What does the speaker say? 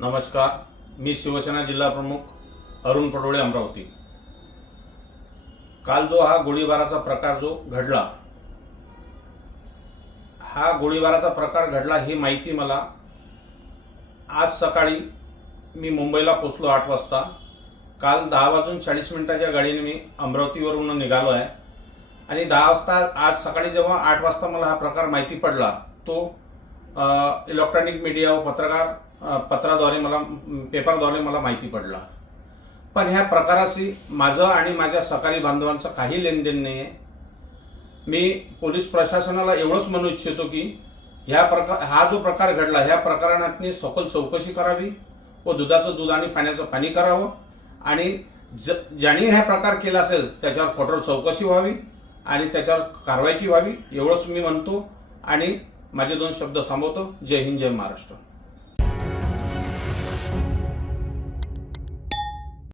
नमस्कार मी शिवसेना जिल्हा प्रमुख अरुण पडोळे अमरावती. काल जो हा गोळीबाराचा प्रकार जो घडला हा गोळीबाराचा प्रकार घडला ही माहिती मला आज सकाळी मी मुंबईला पोचलो आठ वाजता. काल दहा वाजून चाळीस मिनिटाच्या गाडीने मी अमरावतीवरून निघालो आहे. आणि दहा वाजता आज सकाळी जेव्हा आठ वाजता मला हा प्रकार माहिती पडला तो इलेक्ट्रॉनिक मीडिया व पत्रकार पत्राद्वारे मला पेपरद्वारे मला माहिती पडला. पण ह्या प्रकाराशी माझं आणि माझ्या सहकारी बांधवांचं काही लेनदेन नाही आहे मी पोलीस प्रशासनाला एवढंच म्हणू इच्छितो की ह्या प्रकार हा जो प्रकार घडला ह्या प्रकरणातनी सखोल चौकशी करावी व दुधाचं दूध आणि पाण्याचं पाणी करावं आणि ज ज्यांनी हा प्रकार केला असेल त्याच्यावर कठोर चौकशी व्हावी आणि त्याच्यावर कारवाई की व्हावी एवढंच मी म्हणतो आणि माझे दोन शब्द थांबवतो. जय हिंद जय महाराष्ट्र.